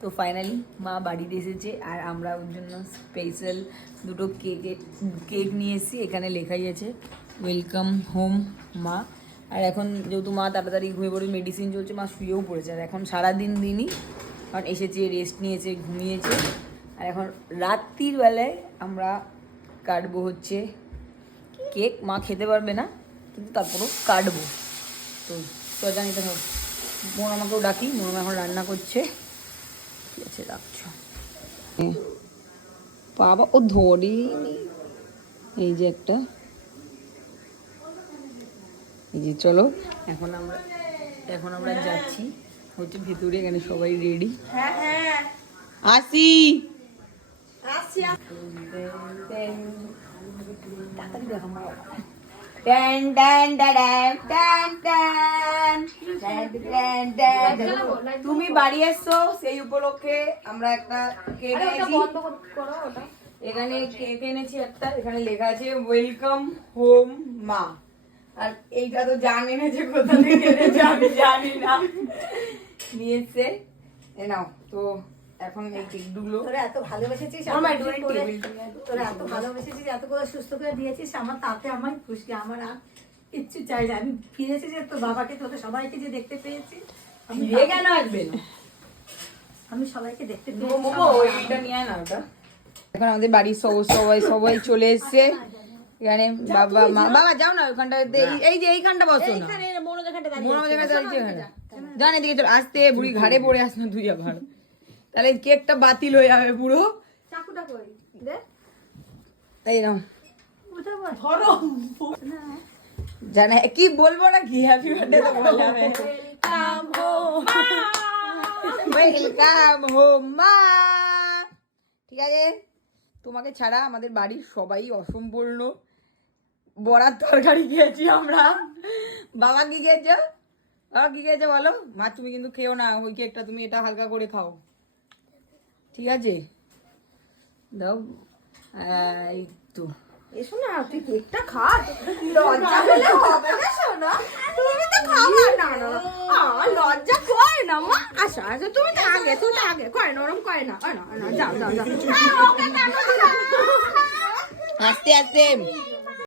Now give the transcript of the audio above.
তো ফাইনালি মা বাড়িতে এসেছে আর আমরা ওর জন্য স্পেশাল দুটো কেক নিয়ে এসেছি। এখানে লেখাই আছে ওয়েলকাম হোম মা। আর এখন যেহেতু মা তাড়াতাড়ি ঘুমিয়ে পড়ে, মেডিসিন চলছে, মা শুয়েও পড়েছে। আর এখন সারাদিনই কারণ এসেছে, রেস্ট নিয়েছে, ঘুমিয়েছে। আর এখন রাত্রির বেলায় আমরা কাটবো হচ্ছে কেক। মা খেতে পারবে না কিন্তু তারপরেও কাটবো। তো জানি তো মন আমাকেও ডাকি, মন এখন রান্না করছে। ঠিক আছে, রাখছো। বাবা ও ধরিনি, এই যে একটা, এই যে চলো এখন আমরা যাচ্ছি হচ্ছে ভেতরে। এখানে সবাই রেডি। আসি তাড়াতাড়ি দেখো মা। তুমি বাড়ি এসছো সেই উপলক্ষে আমরা একটা কেক এনেছি। এখানে কেক এনেছি একটা, এখানে লেখা আছে ওয়েলকাম হোম মা। আর এইটা তো জান এনেছে, কোথা থেকে এনেছে আমি জানি না, নিয়েছে। নাও তো এখন এই কেকগুলো তোরা এত ভালোবেসেছিস, তোরা এত ভালোবেসেছিস, এত করে সুস্থ করে দিয়েছিস, আমার তাতে আমার খুশি। আমার আর কিচ্ছু চাই না। আমি ফিরেছি যে তোর বাবাকে, তোদের সবাইকে যে দেখতে পেয়েছি, আমি কেন আসবে না, আমি সবাইকে দেখতে পেয়েছি। ওইটা নিয়ে না ওটা। এখন আমাদের বাড়ির সবাই চলে এসছে। এখানে বাবা মা, বাবা যাও না ওইখানটা, এই যে এইখানটা বসো না, জান এদিকে চলো। আসতে বুড়ি ঘাড়ে পড়ে আস না তুই আবার, তাহলে কেকটা বাতিল হয়ে যাবে পুরো। চাকুটা কই দে, তাই না ধরো জানে কি বলবো না কি, হ্যাপি বার্থডে তো বললাম। ওয়েলকাম হোম মা। ঠিক আছে, তোমাকে ছাড়া আমাদের বাড়ির সবাই অসম্পূর্ণ। বড়ার তরকারি খেয়েছি আমরা। বাবা কি খেয়েছো? বাবা কি খেয়েছো বলো? মা তুমি কিন্তু খেও না ওই কেকটা, তুমি এটা হালকা করে খাও, ঠিক আছে? দাও, এই তো এসো না, তুই কেকটা খা। লজ্জা হলে হবে না সোনা, তুমি তো খাবা না। লজ্জা করে না মা। আসো আসো, তুমি তো আগে করে নরম করে না। যাও আস্তে আস্তে